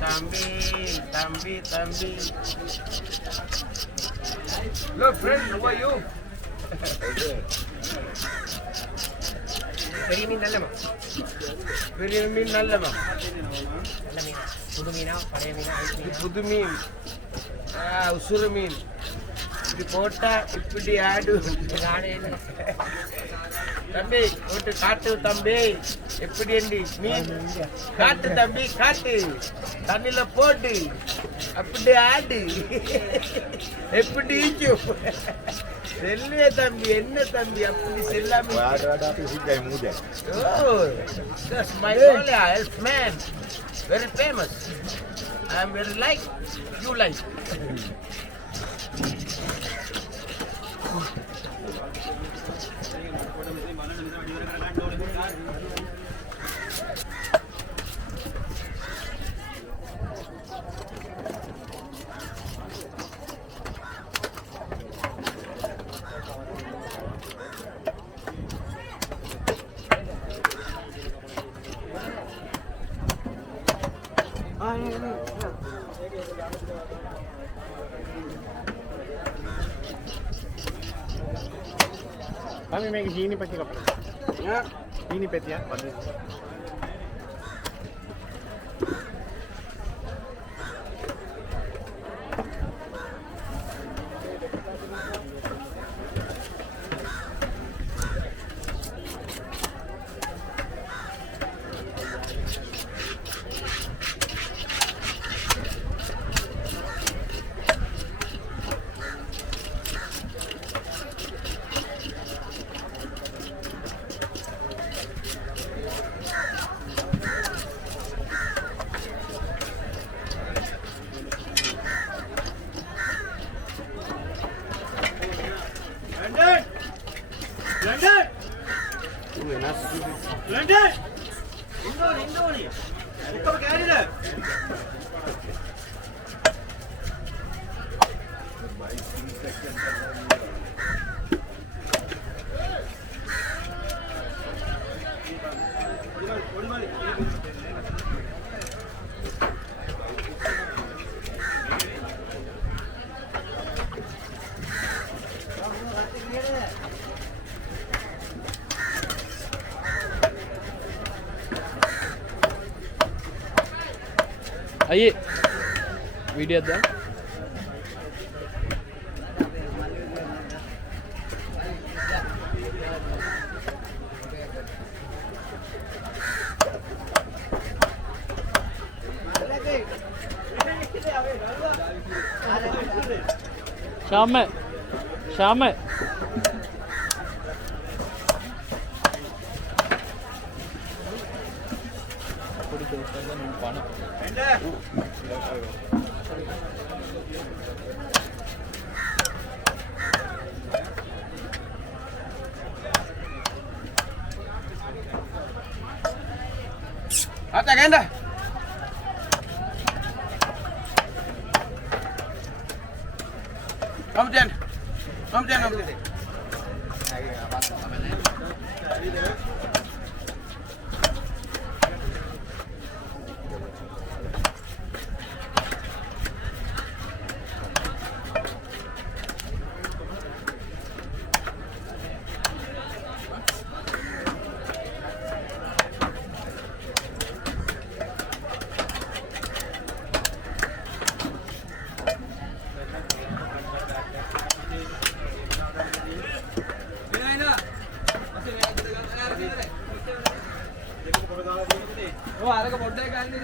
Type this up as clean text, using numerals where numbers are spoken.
Tambi. Hello friend, how are you? பெரிய மீன் நல்லமா நல்ல மீன் புது மீனா பழைய மீனா புது மீன் உசுறு மீன் இப்படி போட்டா இப்படி ஆடு தம்பி போட்டு காட்டு தம்பி எப்படி மீன் காட்டு தம்பி காட்டு தண்ணில போட்டு அப்படி ஆடு எப்படி செல்லுவே தம்பி என்ன தம்பி அப்படி செல்லாம man very famous I am very like you like Kami may gini pati ka pala. Ya, gini pati ya. London! Indoni. Ukka carry that. आइए वीडियो दे शाम में Apa ganda? Om Jan. Oh, ada ke bodai kan ni?